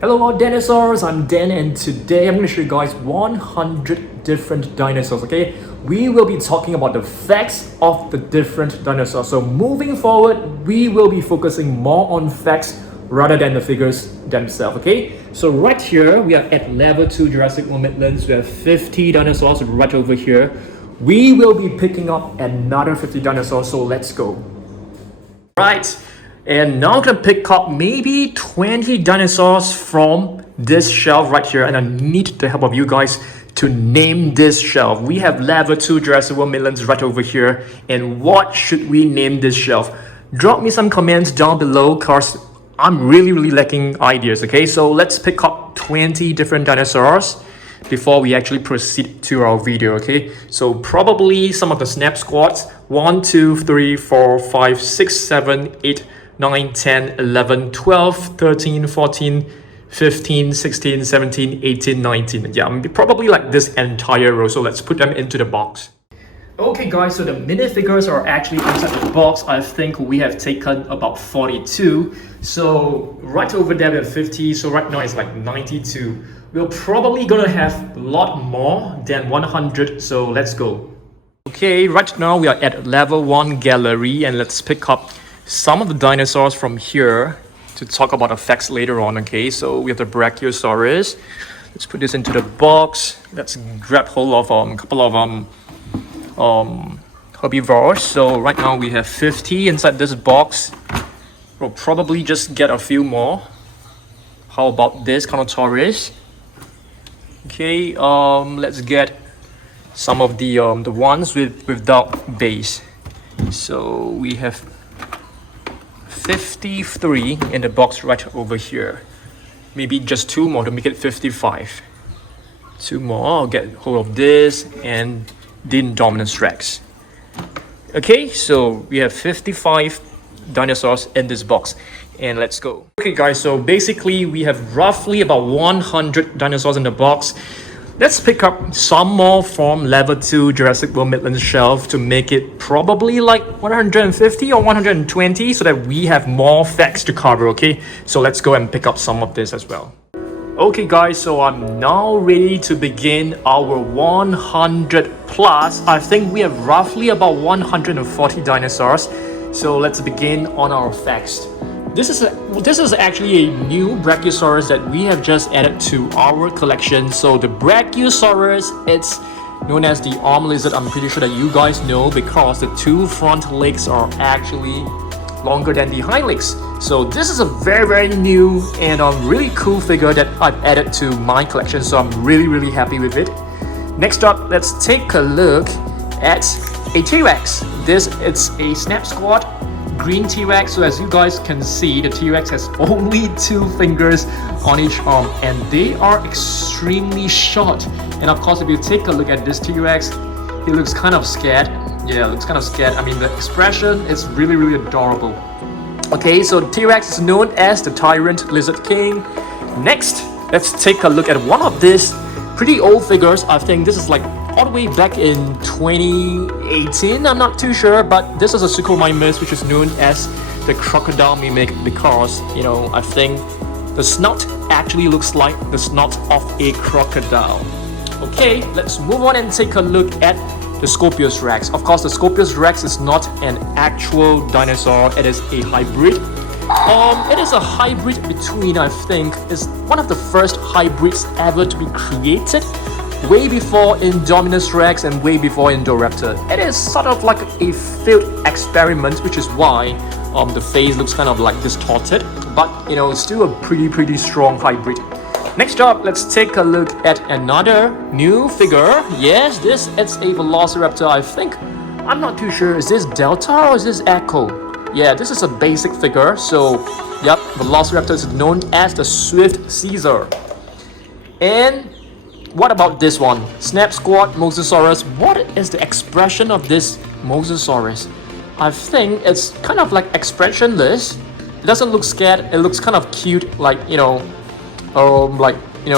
Hello all dinosaurs, I'm Dan and today I'm going to show you guys 100 different dinosaurs, okay? We will be talking about the facts of the different dinosaurs. So moving forward, we will be focusing more on facts rather than the figures themselves, okay? So right here, we are at level 2 Jurassic World Midlands. We have 50 dinosaurs right over here. We will be picking up another 50 dinosaurs, so let's go. Right. And now I'm gonna pick up maybe 20 dinosaurs from this shelf right here, and I need the help of you guys to name this shelf. We have level 2 Jurassic World Midlands right over here, and what should we name this shelf? Drop me some comments down below cause I'm really lacking ideas, okay? So let's pick up 20 different dinosaurs before we actually proceed to our video, okay? So probably some of the snap squads, 1, 2, 3, 4, 5, 6, 7, 8, 9, 10, 11, 12, 13, 14, 15, 16, 17, 18, 19. Yeah, probably like this entire row. So let's put them into the box. Okay guys, so the minifigures are actually inside the box. I think we have taken about 42. So right over there we have 50. So right now it's like 92. We're probably gonna have a lot more than 100. So let's go. Okay, right now we are at level 1 gallery and let's pick up some of the dinosaurs from here to talk about the facts later on, okay? So we have the Brachiosaurus. Let's put this into the box. Let's grab hold of a couple of herbivores. So right now we have 50 inside this box. We'll probably just get a few more. How about this Carnotaurus? Okay, let's get some of the ones without base. So we have 53 in the box right over here. Maybe just 2 more to make it 55. 2 more. I'll get hold of this and the Indominus Rex. Okay, so we have 55 dinosaurs in this box. And let's go. Okay guys, so basically we have roughly about 100 dinosaurs in the box. Let's pick up some more from level 2 Jurassic World Midlands shelf to make it probably like 150 or 120 so that we have more facts to cover, okay? So let's go and pick up some of this as well. Okay guys, so I'm now ready to begin our 100 plus. I think we have roughly about 140 dinosaurs. So let's begin on our facts. This is actually a new Brachiosaurus that we have just added to our collection. So the Brachiosaurus, it's known as the arm lizard. I'm pretty sure that you guys know because the 2 front legs are actually longer than the hind legs. So this is a very new and really cool figure that I've added to my collection. So I'm really happy with it. Next up, let's take a look at a T-Rex. It's a snap squad green T-Rex. So as you guys can see, the T-Rex has only 2 fingers on each arm and they are extremely short. And of course, if you take a look at this T-Rex, he looks kind of scared. Yeah, looks kind of scared. I mean, the expression is really adorable. Okay, so the T-Rex is known as the Tyrant Lizard King. Next, let's take a look at one of these pretty old figures. I think this is like all the way back in 2018, I'm not too sure, but this is a Suchomimus, which is known as the crocodile mimic because, you know, I think the snout actually looks like the snout of a crocodile. Okay, let's move on and take a look at the Scorpios Rex. Of course, the Scorpios Rex is not an actual dinosaur, it is a hybrid. It is a hybrid between, I think, is one of the first hybrids ever to be created. Way before Indominus Rex and way before Indoraptor. It is sort of like a failed experiment, which is why the face looks kind of like distorted, but you know, it's still a pretty strong hybrid. Next up, let's take a look at another new figure. Yes, this is a Velociraptor. I think, I'm not too sure, is this Delta or is this Echo? Yeah, this is a basic figure. So, yep, Velociraptor is known as the Swift Caesar. And what about this one? Snap Squad Mosasaurus. What is the expression of this Mosasaurus? I think it's kind of like expressionless. It doesn't look scared. It looks kind of cute, like, you know,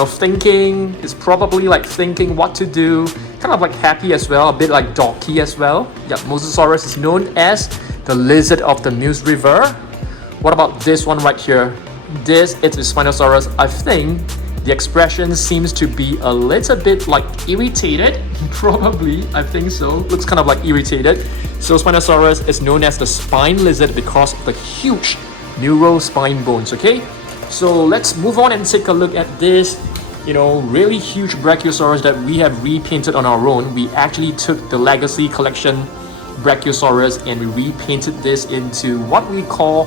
thinking. It's probably like thinking what to do. Kind of like happy as well, a bit like dorky as well. Yeah, Mosasaurus is known as the lizard of the Meuse River. What about this one right here? this is a Spinosaurus. I think the expression seems to be a little bit like irritated. Probably, I think so. Looks kind of like irritated. So Spinosaurus is known as the spine lizard because of the huge neural spine bones, okay? So let's move on and take a look at this, really huge Brachiosaurus that we have repainted on our own. We actually took the Legacy Collection Brachiosaurus and we repainted this into what we call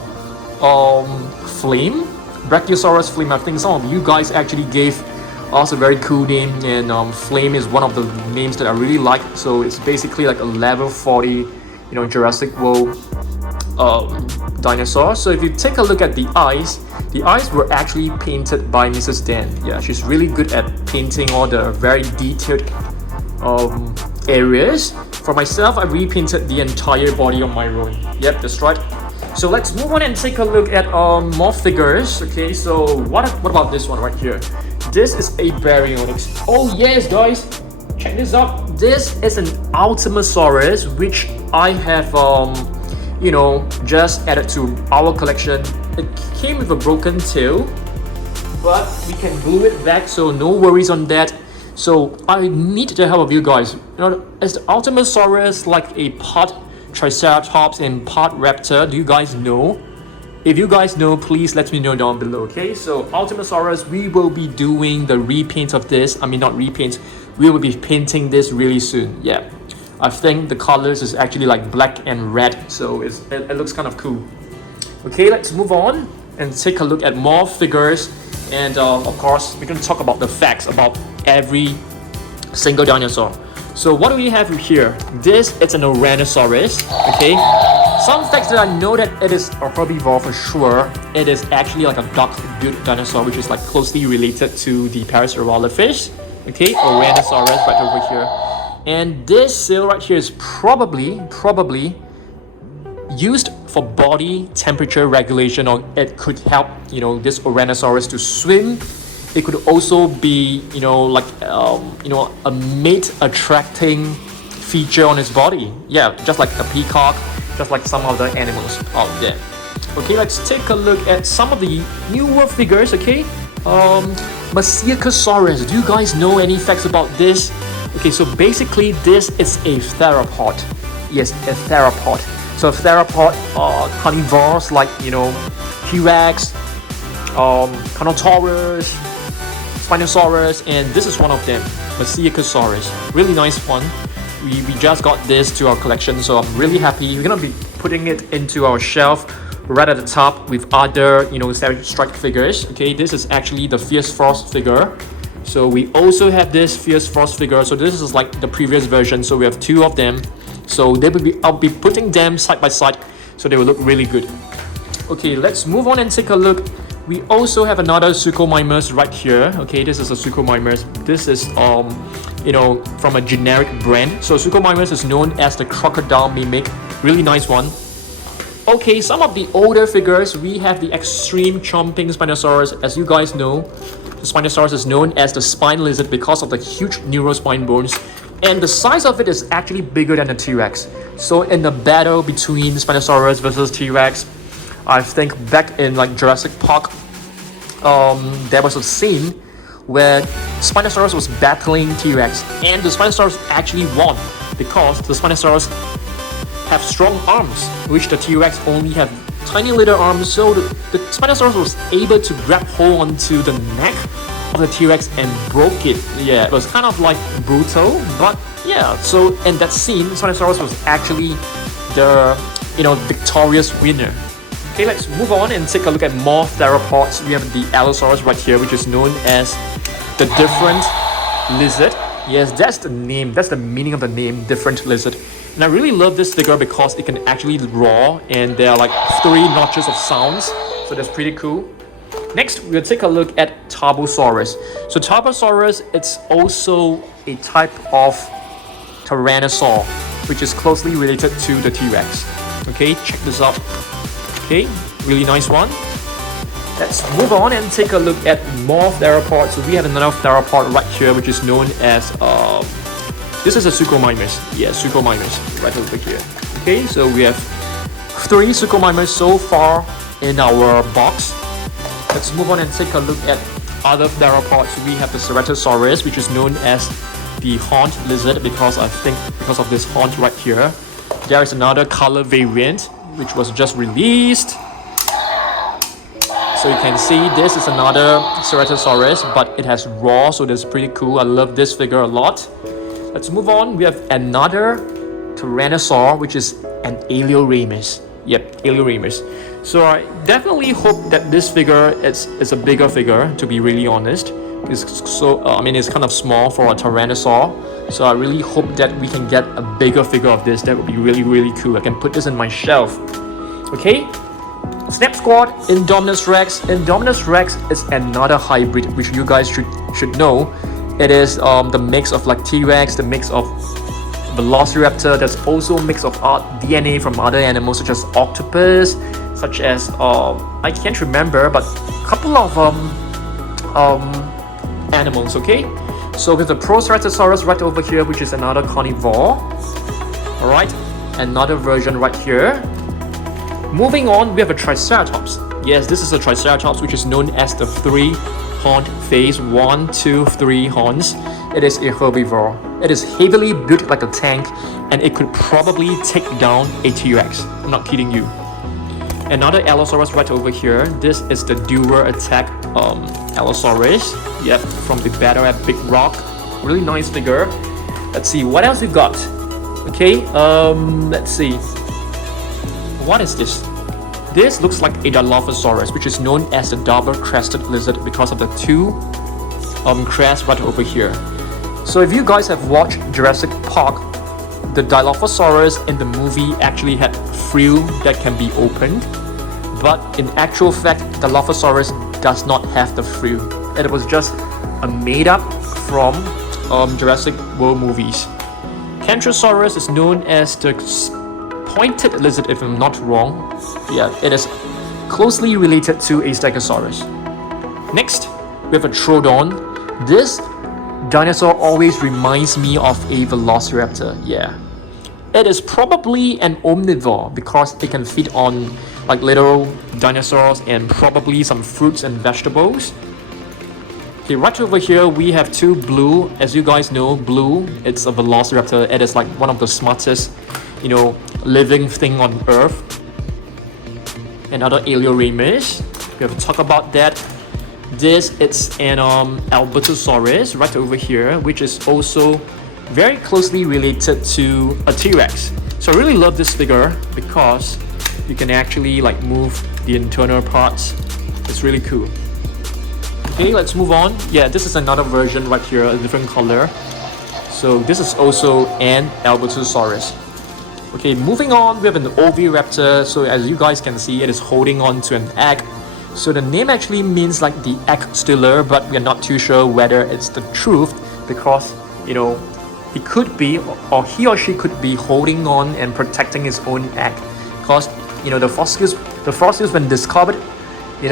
Flame. Brachiosaurus Flame. I think some of you guys actually gave us a very cool name, and Flame is one of the names that I really like. So it's basically like a level 40, Jurassic World dinosaur. So if you take a look at the eyes were actually painted by Mrs. Dan. Yeah, she's really good at painting all the very detailed areas. For myself, I repainted the entire body on my own. Yep, that's right. So let's move on and take a look at more figures. Okay, so what about this one right here? This is a Baryonyx. Oh yes, guys, check this out. This is an Ultimasaurus, which I have just added to our collection. It came with a broken tail, but we can glue it back, so no worries on that. So I need the help of you guys. Is the Ultimasaurus like a part Triceratops and part Raptor? Do you guys know? If you guys know, please let me know down below, okay? So Ultimasaurus, we will be doing the repaint of this. I mean, not repaint. We will be painting this really soon. Yeah, I think the colors is actually like black and red, so it looks kind of cool. Okay, let's move on and take a look at more figures. And of course, we're going to talk about the facts about every single dinosaur. So what do we have here? This is an Tyrannosaurus, okay? Some facts that I know that it is a herbivore for sure. It is actually like a duck-billed dinosaur, which is like closely related to the Parasaurolophus fish. Okay, Tyrannosaurus right over here. And this seal right here is probably used for body temperature regulation, or it could help, this Tyrannosaurus to swim. It could also be, a mate attracting feature on its body. Yeah, just like a peacock, just like some other animals out there. Okay, let's take a look at some of the newer figures, okay? Masiacosaurus. Do you guys know any facts about this? Okay, so basically this is a theropod. Yes, a theropod. So theropod are carnivores like, T-Rex, Carnotaurus, Spinosaurus, and this is one of them, Masiacosaurus. Really nice one. We just got this to our collection, so I'm really happy. We're gonna be putting it into our shelf right at the top with other, Savage Strike figures. Okay, this is actually the Fierce Frost figure. So we also have this Fierce Frost figure. So this is like the previous version. So we have two of them. So I'll be putting them side by side, so they will look really good. Okay, let's move on and take a look. We also have another Suchomimus right here. Okay, this is a Suchomimus. This is from a generic brand. So Suchomimus is known as the crocodile mimic. Really nice one. Okay, some of the older figures, we have the extreme chomping Spinosaurus. As you guys know, the Spinosaurus is known as the spine lizard because of the huge neural spine bones. And the size of it is actually bigger than the T-Rex. So in the battle between Spinosaurus versus T-Rex, I think back in like Jurassic Park, there was a scene where Spinosaurus was battling T-Rex, and the Spinosaurus actually won because the Spinosaurus have strong arms, which the T-Rex only have tiny little arms. So the Spinosaurus was able to grab hold onto the neck of the T-Rex and broke it. Yeah, it was kind of like brutal, but yeah. So in that scene, Spinosaurus was actually the victorious winner. Okay, let's move on and take a look at more theropods. We have the Allosaurus right here, which is known as the different lizard. Yes, that's the name. That's the meaning of the name, different lizard. And I really love this figure because it can actually roar, and there are like 3 notches of sounds. So that's pretty cool. Next, we'll take a look at Tarbosaurus. So Tarbosaurus, it's also a type of Tyrannosaur, which is closely related to the T-Rex. Okay, check this out. Okay, really nice one. Let's move on and take a look at more theropods. So we have another theropod right here, which is known as this is a Suchomimus. Yeah, Suchomimus right over here. Okay, so we have 3 Suchomimus so far in our box. Let's let's move on and take a look at other theropods. We have the Ceratosaurus, which is known as the horned lizard because of this horn right here. There is another color variant which was just released. So you can see this is another Ceratosaurus, but it has raw, so that's pretty cool. I love this figure a lot. Let's move on. We have another Tyrannosaur, which is an Alioramus. Yep, Alioramus. So I definitely hope that this figure is a bigger figure, to be really honest. It's kind of small for a Tyrannosaur. So I really hope that we can get a bigger figure of this. That would be really, really cool. I can put this in my shelf. Okay? Snap Squad, Indominus Rex. Indominus Rex is another hybrid, which you guys should know. It is the mix of like T-Rex, the mix of Velociraptor. There's also a mix of DNA from other animals such as octopus, such as I can't remember, but a couple of animals. Okay, so with the Proceratosaurus right over here, which is another carnivore. All right, another version right here. Moving on, we have a Triceratops. Yes, this is a Triceratops, which is known as the three-horned face. 1, 2, 3 horns. It is a herbivore. It is heavily built like a tank, and it could probably take down a T-Rex. I'm not kidding you. Another Allosaurus right over here. This is the Duer Attack Allosaurus. Yep, from the Battle at Big Rock. Really nice figure. Let's see, what else we got? Okay, let's see. What is this? This looks like a Dilophosaurus, which is known as the double-crested lizard because of the two crests right over here. So if you guys have watched Jurassic Park, the Dilophosaurus in the movie actually had frill that can be opened, but in actual fact, Dilophosaurus does not have the frill. It was just a made-up from Jurassic World movies. Carnotaurus is known as the pointed lizard, if I'm not wrong. Yeah, it is closely related to a Stegosaurus. Next, we have a Troodon. This dinosaur always reminds me of a Velociraptor. Yeah, it is probably an omnivore because it can feed on like little dinosaurs and probably some fruits and vegetables. Okay, right over here we have two Blue. As you guys know, Blue, it's a Velociraptor. It is like one of the smartest, living thing on Earth. Another Alioramus. We have to talk about that. This it's an Albertosaurus right over here, which is also very closely related to a T-Rex. So I really love this figure because you can actually like move the internal parts. It's really cool. Okay, let's move on. Yeah, this is another version right here, a different color. So this is also an Albertosaurus. Okay, moving on, we have an Oviraptor. So as you guys can see, it is holding on to an egg. So the name actually means like the egg stealer, but we are not too sure whether it's the truth because, he could be, or he or she could be holding on and protecting his own egg. Because, the fossils when discovered, it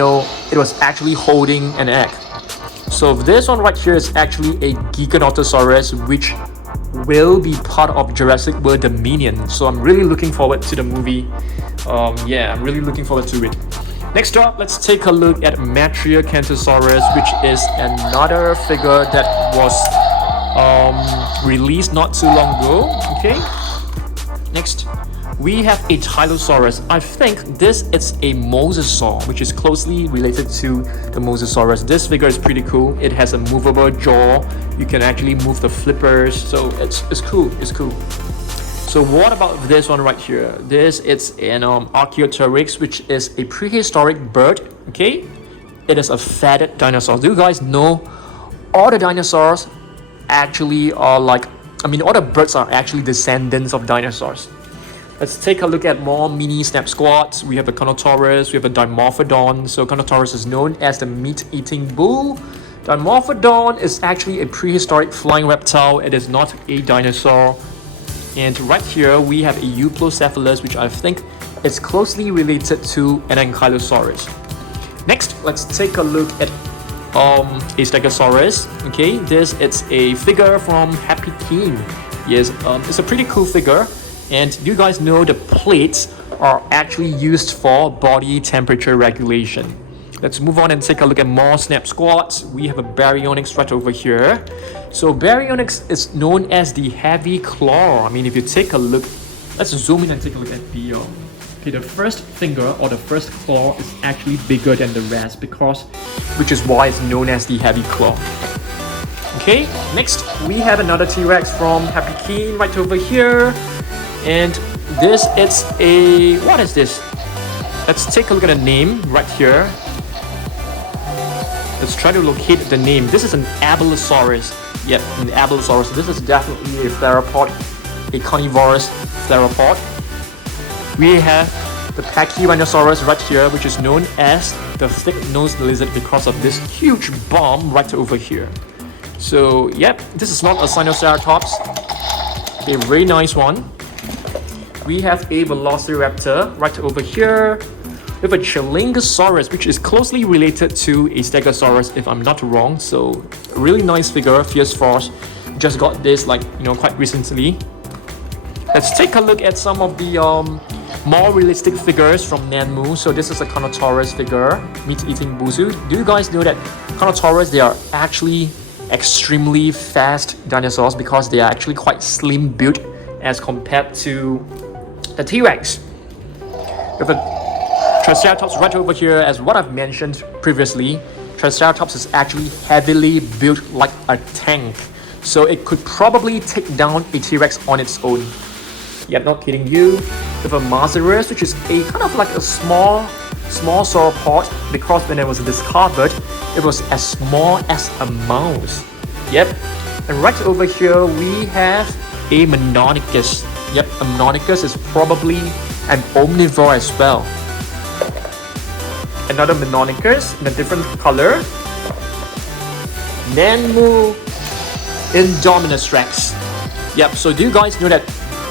was actually holding an egg. So this one right here is actually a Giganotosaurus, which will be part of Jurassic World Dominion. So I'm really looking forward to the movie. I'm really looking forward to it. Next up, let's take a look at Metriacanthosaurus, which is another figure that was released not too long ago. Okay. Next, we have a Tylosaurus. I think this is a Mosasaur, which is closely related to the Mosasaurus. This figure is pretty cool. It has a movable jaw. You can actually move the flippers. So it's cool. It's cool. So what about this one right here? This is an Archaeopteryx, which is a prehistoric bird. Okay, it is a feathered dinosaur. Do you guys know all the dinosaurs actually are all the birds are actually descendants of dinosaurs? Let's take a look at more mini snap squads. We have a Carnotaurus, we have a Dimorphodon. So Carnotaurus is known as the meat-eating bull. Dimorphodon is actually a prehistoric flying reptile. It is not a dinosaur. And right here we have a Euplocephalus, which I think is closely related to an Ankylosaurus. Next, let's take a look at a Stegosaurus. Okay, this is a figure from Happy Team. Yes, it's a pretty cool figure. And you guys know the plates are actually used for body temperature regulation. Let's move on and take a look at more snap squats. We have a Baryonyx right over here. So Baryonyx is known as the heavy claw. I mean, if you take a look, let's zoom in and take a look at the okay, the first finger or the first claw is actually bigger than the rest which is why it's known as the heavy claw. Okay, next we have another T-Rex from Happy Keen right over here. And this is a, what is this? Let's take a look at the name right here. Let's try to locate the name. This is an Abelisaurus. Yep, an Abelisaurus. This is definitely a theropod, a carnivorous theropod. We have the Pachyrhinosaurus right here, which is known as the thick-nosed lizard because of this huge bomb right over here. So, yep, this is not a Spinosaurus. A very nice one. We have a Velociraptor right over here. We have a Chilingosaurus, which is closely related to a Stegosaurus, if I'm not wrong. So, a really nice figure, fierce force. Just got this, like, quite recently. Let's take a look at some of the more realistic figures from Nanmu. So, this is a Carnotaurus figure, meat-eating Buzu. Do you guys know that Carnotaurus, they are actually extremely fast dinosaurs because they are actually quite slim built as compared to the T-Rex. We have a Triceratops right over here. As what I've mentioned previously, Triceratops is actually heavily built like a tank, so it could probably take down a T-Rex on its own. Yeah, not kidding you. We have a Masaurus, which is a kind of like a small sauropod because when it was discovered, it was as small as a mouse. Yep. And right over here we have a Menonicus. Yep, a Menonicus is probably an omnivore as well. Another Menonicus in a different color. Nanmu Indominus Rex. Yep, so do you guys know that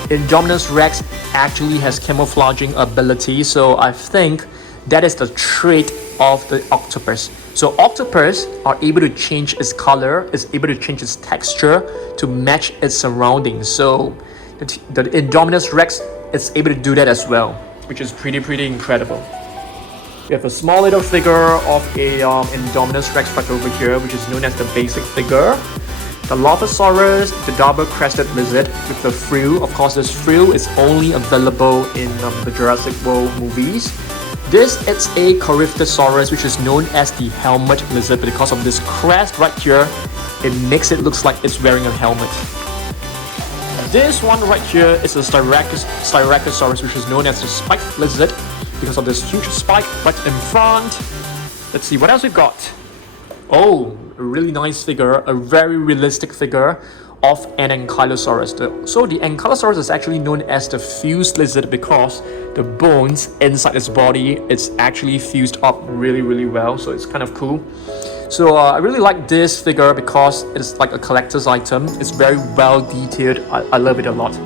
Indominus Rex actually has camouflaging ability? So I think that is the trait of the octopus. So octopus are able to change its color, is able to change its texture to match its surroundings. So the Indominus Rex is able to do that as well, which is pretty incredible. We have a small little figure of a Indominus Rex right over here, which is known as the basic figure. The Dilophosaurus, the double-crested lizard with the frill. Of course, this frill is only available in the Jurassic World movies. This is a Coryphosaurus, which is known as the helmet lizard because of this crest right here. It makes it look like it's wearing a helmet. This one right here is a Styracosaurus, which is known as the spiked lizard because of this huge spike right in front. Let's see what else we've got. Oh, a really nice figure, a very realistic figure of an Ankylosaurus. So the Ankylosaurus is actually known as the fused lizard because the bones inside its body is actually fused up really well. So it's kind of cool. So I really like this figure because it's like a collector's item. It's very well detailed. I love it a lot.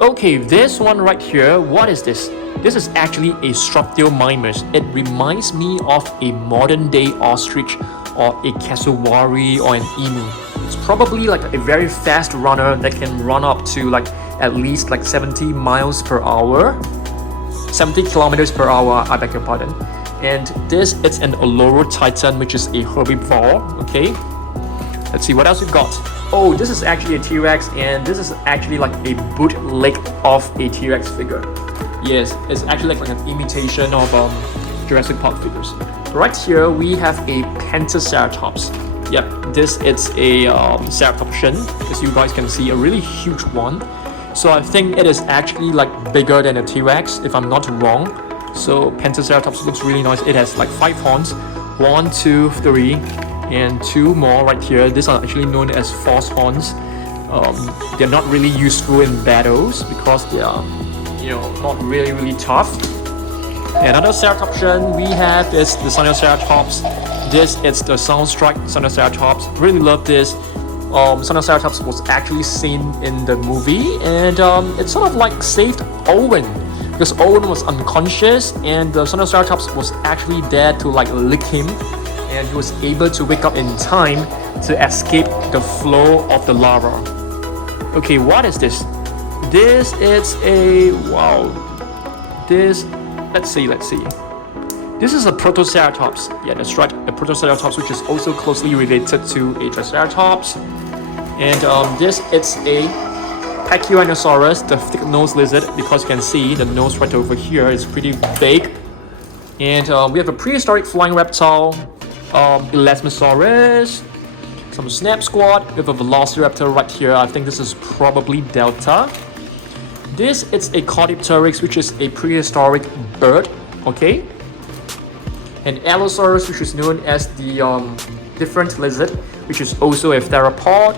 Okay, this one right here, what is this? This is actually a Strophtiomimus. It reminds me of a modern day ostrich or a cassowary or an emu. It's probably like a very fast runner that can run up to like at least like 70 miles per hour. 70 kilometers per hour, I beg your pardon. And this is an Olorotitan, which is a herbivore. Okay, let's see what else we've got. Oh, this is actually a T-Rex, and this is actually like a bootleg of a T-Rex figure. Yes, it's actually like an imitation of Jurassic Park figures. Right here we have a Pentaceratops. Yep, this is a ceratopsian, as you guys can see, a really huge one. So I think it is actually like bigger than a T-Rex, if I'm not wrong. So Pentaceratops looks really nice. It has like 5 horns, 1, 2, 3, and 2 more right here. These are actually known as false horns. They're not really useful in battles because they are, not really tough. Another ceratopsian we have is the Sinoceratops. This is the Soundstrike Sinoceratops. Really love this. Sinoceratops was actually seen in the movie, and it sort of like saved Owen because Owen was unconscious, and the Sinoceratops was actually there to like lick him, and he was able to wake up in time to escape the flow of the lava. Okay, what is this? This is a wow. This, let's see. This is a Protoceratops. Yeah, that's right, a Protoceratops, which is also closely related to a Triceratops. And this is a Pachyrhinosaurus, the thick-nosed lizard, because you can see the nose right over here is pretty big. And we have a prehistoric flying reptile, Elasmosaurus, some snap squat. We have a velociraptor right here. I think this is probably Delta. This is a Carnotaurus, which is a prehistoric bird, okay? And Allosaurus, which is known as the different lizard, which is also a theropod.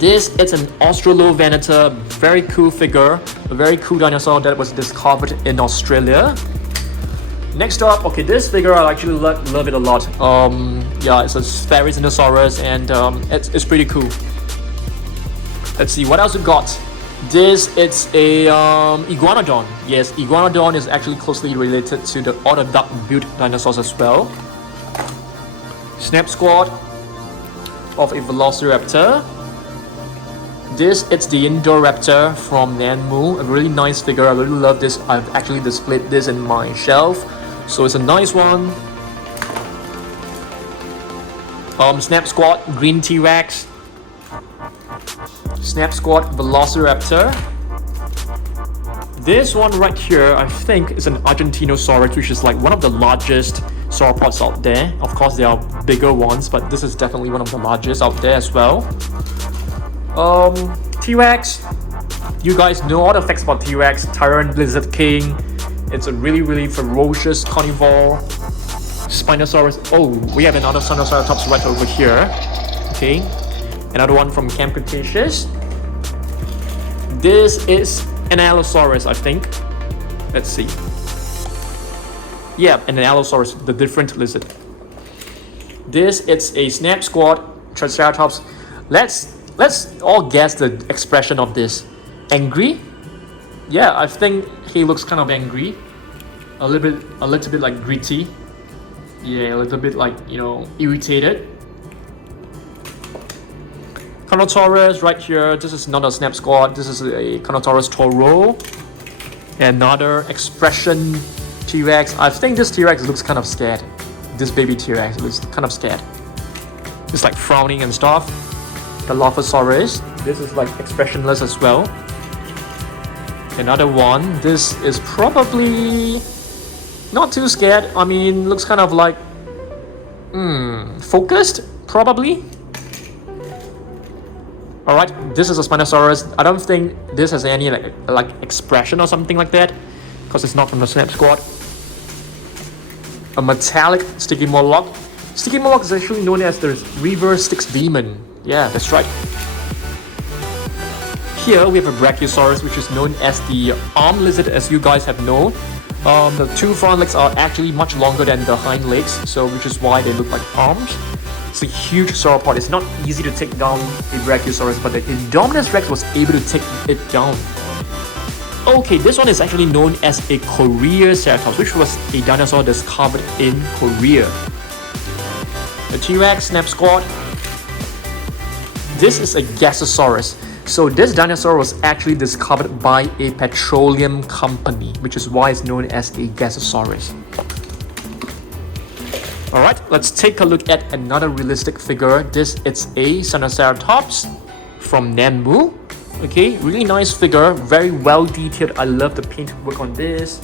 This is an Australovenator, very cool figure, a very cool dinosaur that was discovered in Australia. Next up, okay, this figure I actually love it a lot. Yeah, it's a Spinosaurus, and it's pretty cool. Let's see what else we got. This is a Iguanodon. Yes, Iguanodon is actually closely related to the other duck-billed dinosaurs as well. Snap squat of a Velociraptor. This is the Indoraptor from Nanmu, a really nice figure. I really love this. I've actually displayed this in my shelf, so it's a nice one. Snap squat, green T-Rex. Snap squat, Velociraptor. This one right here, I think, is an Argentinosaurus, which is like one of the largest sauropods out there. Of course, there are bigger ones, but this is definitely one of the largest out there as well. T-Rex. You guys know all the facts about T-Rex. Tyrant Lizard King. It's a really ferocious carnivore. Spinosaurus. Oh, we have another Spinosaurus right over here. Okay. Another one from Camp Cretaceous. This is an Allosaurus, I think. Let's see. Yeah, an Allosaurus, the different lizard. This is a snap squat Triceratops. Let's all guess the expression of this. Angry? Yeah, I think he looks kind of angry. A little bit like gritty. Yeah, a little bit like, you know, irritated. Carnotaurus right here. This is not a snap squat. This is a Carnotaurus Toro. Another expression T-Rex. I think this T-Rex looks kind of scared. This baby T-Rex looks kind of scared. It's like frowning and stuff. The Dilophosaurus. This is like expressionless as well. Another one. This is probably not too scared. I mean, looks kind of like focused, probably. Alright, this is a Spinosaurus. I don't think this has any like expression or something like that, because it's not from the snap squat. A metallic Sticky Moloch. Sticky Moloch is actually known as the River Styx Demon. Yeah, that's right. Here we have a Brachiosaurus, which is known as the arm lizard, as you guys have known. The two front legs are actually much longer than the hind legs, so which is why they look like arms. It's a huge sauropod. It's not easy to take down a Brachiosaurus, but the Indominus Rex was able to take it down. Okay, this one is actually known as a Coreoceratops, which was a dinosaur discovered in Korea. The T-Rex snap squat. This is a Gasosaurus. So this dinosaur was actually discovered by a petroleum company, which is why it's known as a Gasosaurus. Alright, let's take a look at another realistic figure. This is a Spinoceratops from Nanmu. Okay, really nice figure, very well detailed. I love the paint work on this.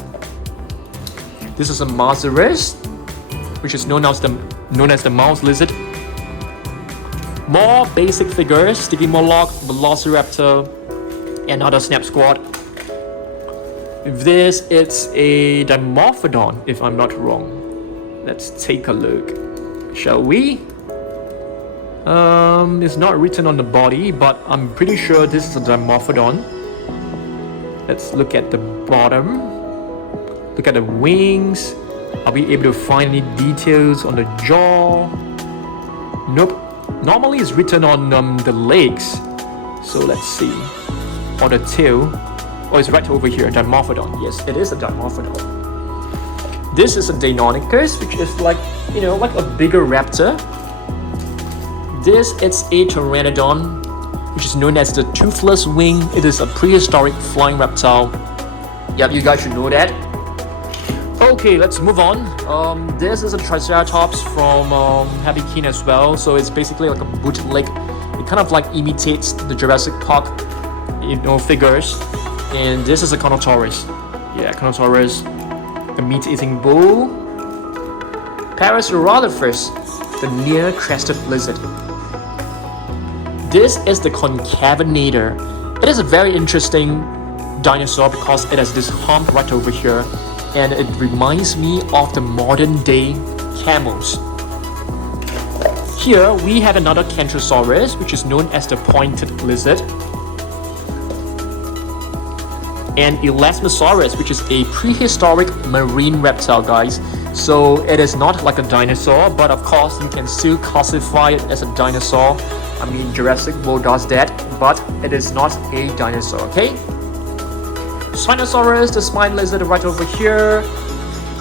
This is a Mosasaurus, which is known as the mouse lizard. More basic figures: Sticky Moloch, Velociraptor, and other snap squat. This is a Dimorphodon, if I'm not wrong. Let's take a look, shall we? It's not written on the body, but I'm pretty sure this is a Dimorphodon. Let's look at the bottom. Look at the wings. Are we able to find any details on the jaw? Nope. Normally it's written on the legs. So let's see. Or the tail. Oh, it's right over here. Dimorphodon. Yes, it is a Dimorphodon. This is a Deinonychus, which is like, you know, like a bigger raptor. This is a Pteranodon, which is known as the toothless wing. It is a prehistoric flying reptile. Yep, you guys should know that. Okay, let's move on. This is a Triceratops from Happy Keen as well. So it's basically like a bootleg. It kind of like imitates the Jurassic Park, figures. And this is a Carnotaurus. Yeah, Carnotaurus, the meat-eating bull. Parasaurolophus, the near-crested lizard. This is the Concavenator. It is a very interesting dinosaur because it has this hump right over here, and it reminds me of the modern day camels. Here we have another Carnotaurus, which is known as the pointed lizard, and Elasmosaurus, which is a prehistoric marine reptile, guys. So it is not like a dinosaur, but of course you can still classify it as a dinosaur. I mean, Jurassic World does that, but it is not a dinosaur, okay? Spinosaurus, the spine lizard right over here.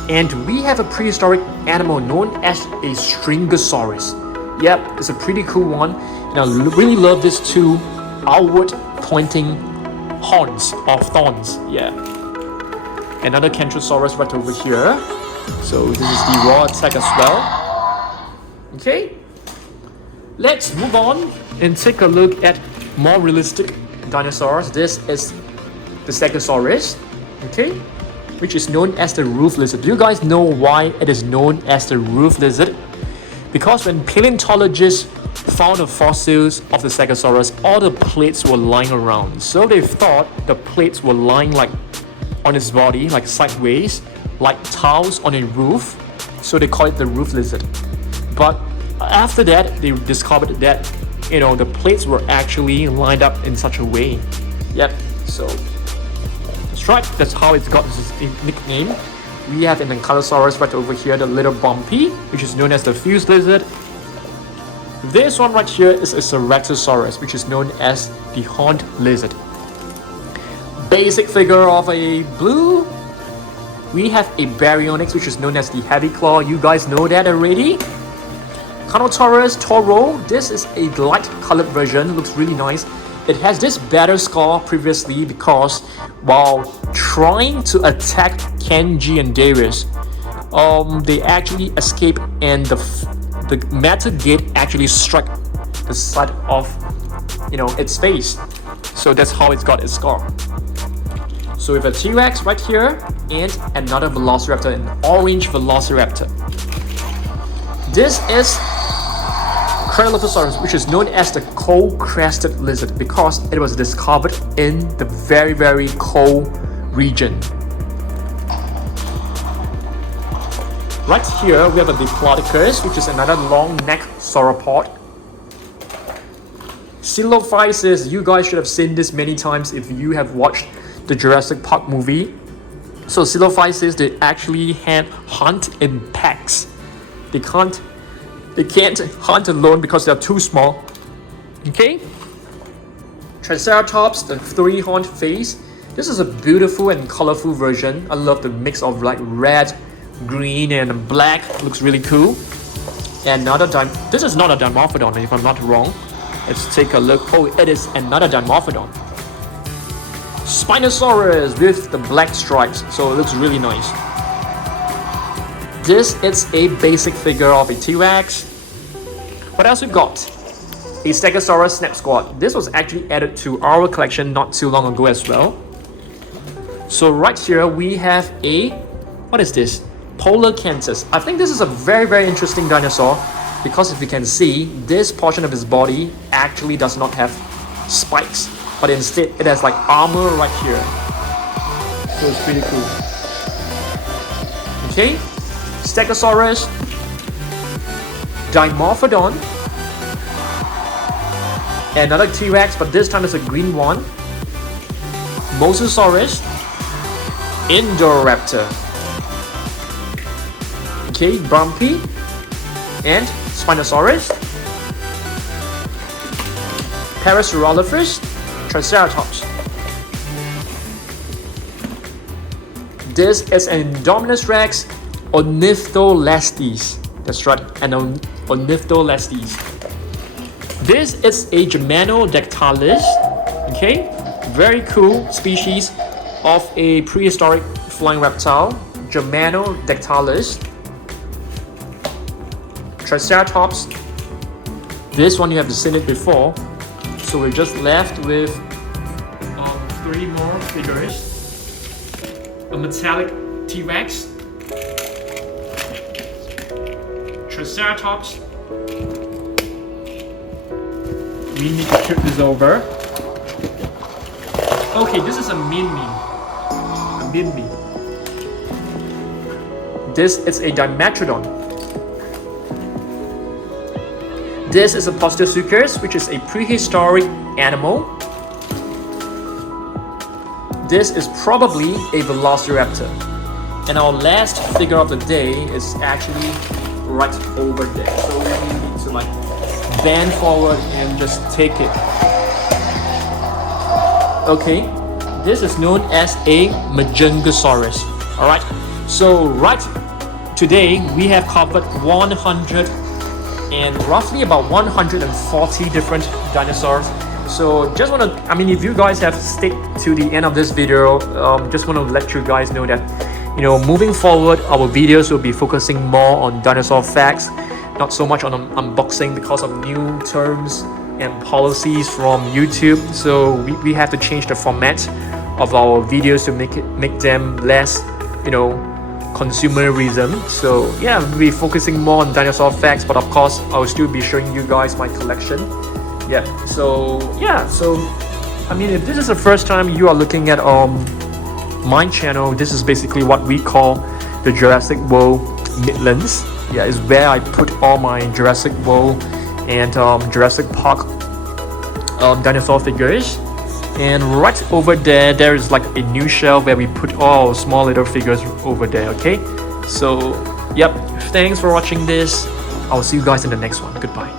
And we have a prehistoric animal known as a Stringosaurus. Yep, it's a pretty cool one. And I really love these two outward pointing horns or thorns. Yeah. Another Carnotaurus right over here. So this is the raw attack as well. Okay. Let's move on and take a look at more realistic dinosaurs. This is the Stegosaurus, okay, which is known as the roof lizard. Do you guys know why it is known as the roof lizard? Because when paleontologists found the fossils of the Stegosaurus, all the plates were lying around. So they thought the plates were lying like on its body, like sideways, like tiles on a roof. So they call it the roof lizard. But after that, they discovered that, the plates were actually lined up in such a way. Yep, so that's right, that's how it's got this nickname. We have an Ankylosaurus right over here, the little bumpy, which is known as the fused lizard. This one right here is a Ceratosaurus, which is known as the horned lizard. Basic figure of a blue. We have a Baryonyx, which is known as the heavy claw. You guys know that already. Carnotaurus Toro. This is a light colored version, looks really nice. It has this battle scar previously because while trying to attack Kenji and Darius, they actually escaped, and the metal gate actually struck the side of its face. So that's how it's got its scar. So we have a T-Rex right here and another Velociraptor, an orange Velociraptor. This is Carnotaurus, which is known as the cold-crested lizard because it was discovered in the very, very cold region. Right here, we have a Diplodocus, which is another long-necked sauropod. Coelophysis, you guys should have seen this many times if you have watched the Jurassic Park movie. So Coelophysis, they actually hunt in packs. They can't hunt alone because they are too small. Okay. Triceratops, the three-horned face. This is a beautiful and colorful version. I love the mix of like red, green, and black. Looks really cool. And this is not a Dimorphodon, if I'm not wrong. Let's take a look. Oh, it is another Dimorphodon. Spinosaurus with the black stripes. So it looks really nice. This is a basic figure of a T-Rex. What else we got? A Stegosaurus Snap Squad. This was actually added to our collection not too long ago as well. So right here we have what is this? Polarcanthus. I think this is a very, very interesting dinosaur because if you can see, this portion of his body actually does not have spikes, but instead it has like armor right here. So it's pretty cool. Okay. Stegosaurus, Dimorphodon, another T-Rex, but this time it's a green one. Mosasaurus, Indoraptor, okay, Bumpy, and Spinosaurus, Parasaurolophus, Triceratops. This is an Indominus Rex, Ornitholestes. That's right, an Ornitholestes. This is a Germanodactylus. Okay, very cool species of a prehistoric flying reptile. Germanodactylus, Triceratops. This one you have seen it before, so we're just left with 3 more figures. A metallic T-Rex, Triceratops. We need to flip this over. Okay, this is a Minmi. This is a Dimetrodon. This is a Prosteosuchus, which is a prehistoric animal. This is probably a Velociraptor. And our last figure of the day is actually right over there. So we need to like bend forward and just take it. Okay, this is known as a Majungasaurus. Alright, so right today we have covered 100 and roughly about 140 different dinosaurs. So just want to, I mean, if you guys have stayed to the end of this video, just want to let you guys know that, you know, moving forward, our videos will be focusing more on dinosaur facts, not so much on unboxing because of new terms and policies from YouTube. So we have to change the format of our videos to make them less, you know, consumerism. So yeah, we'll be focusing more on dinosaur facts, but of course I'll still be showing you guys my collection. Yeah, so I mean, if this is the first time you are looking at my channel, this is basically what we call the Jurassic World Midlands. Yeah, is where I put all my Jurassic World and Jurassic Park dinosaur figures. And right over there, there is like a new shelf where we put all small little figures over there. Okay, so yep, thanks for watching this. I'll see you guys in the next one. Goodbye.